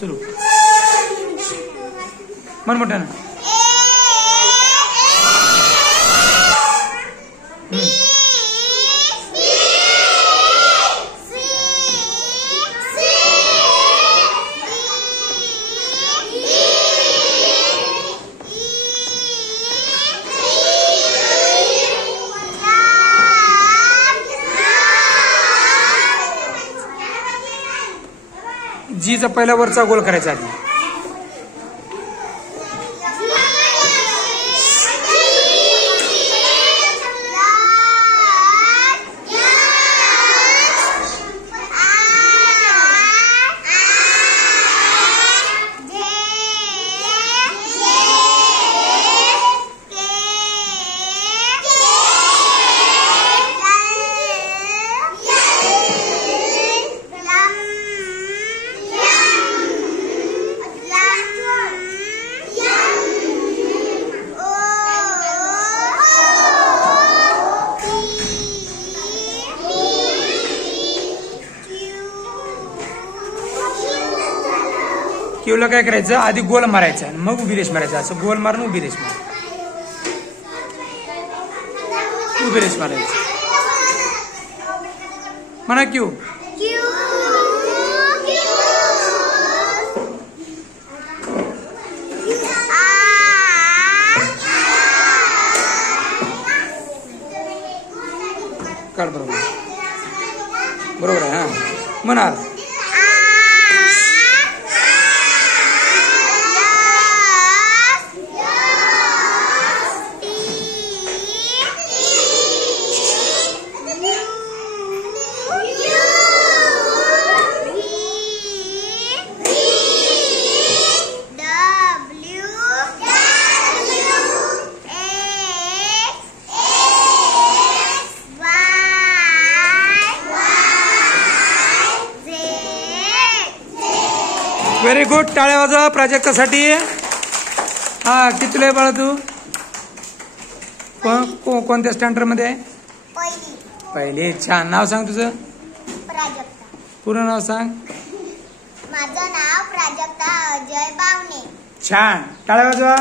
सुरू मन मोठ्यानं. जीचा पहिला वरचा गोल करायचा आधी. क्यूला काय करायचं आधी गोल मारायचा मग उभी रेष मारायचं. असं गोल मारून उभी रेष मार. उभी रेष मारायची म्हणा क्यू. काढ बरोबर बरोबर आहे. हा म्हणा व्हेरी गुड. टाळ्या वाजवा प्राजक्तासाठी. हा कितीला आहे बाळा तू? कोणत्या स्टँडर्ड मध्ये आहे? पहिली. छान. नाव सांग तुझं? प्राजक्ता. पूर्ण नाव सांग. माझं नाव प्राजक्ता अजय बावणे. छान. टाळ्या वाजवा.